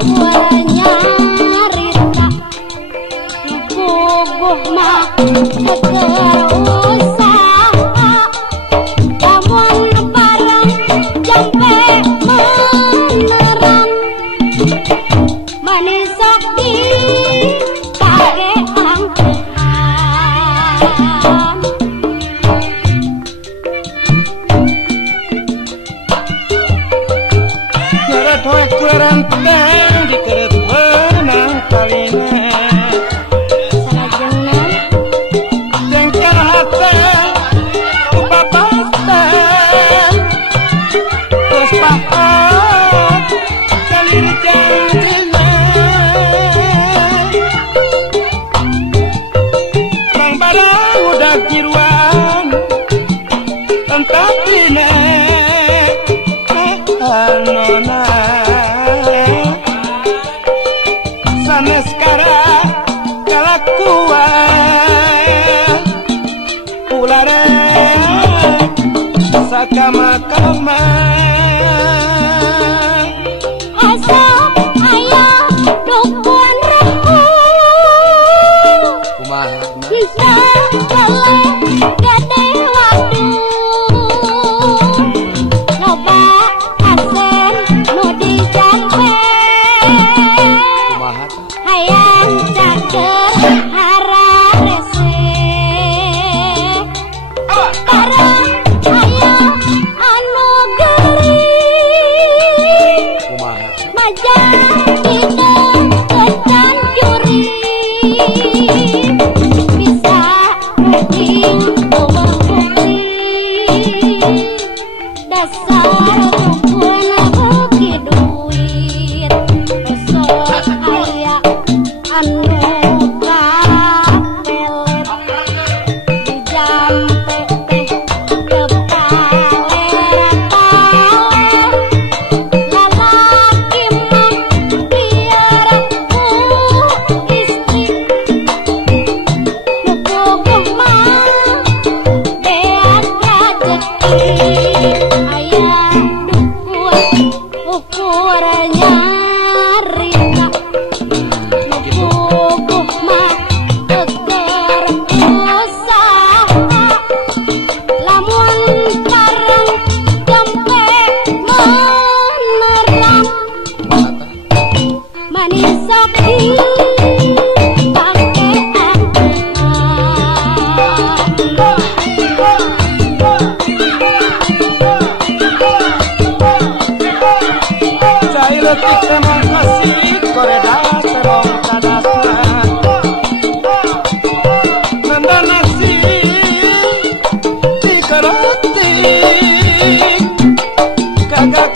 Suaranya Rita Bubuh mah keker usaha Lamun bareng jampe menerang Manis sok di kageang Nyeret hoek kurenteng dikeret benang kaline Sanajeunna jengkel hate bapasten terus pahat kali janjina bang barang udah kiruan tentapine nona sanes kara kalakuan ulare sakama-kama asa aya dukun reku kumaha bisa boleh gede waduh loba asen nu dijampe kumaha hayang cager hararese bareng aya anu geuring kumaha majang itu kecan juri bisa reking bawa bukti dasar dukun beuki duit besok aya anu kapelet di jampe teh kepale-pale lalaki mah biar istri nu bubuh mah beak rajeki aya dukun ukurnya Rita nu bubuh mah keker usaha lamun bareng jampe menerang manis sakti kageang cai letik temang kasih koreda terong kadasna nanda nasi dikeretik kagak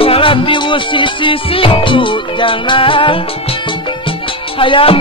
kalau diusisi situ jangan hayam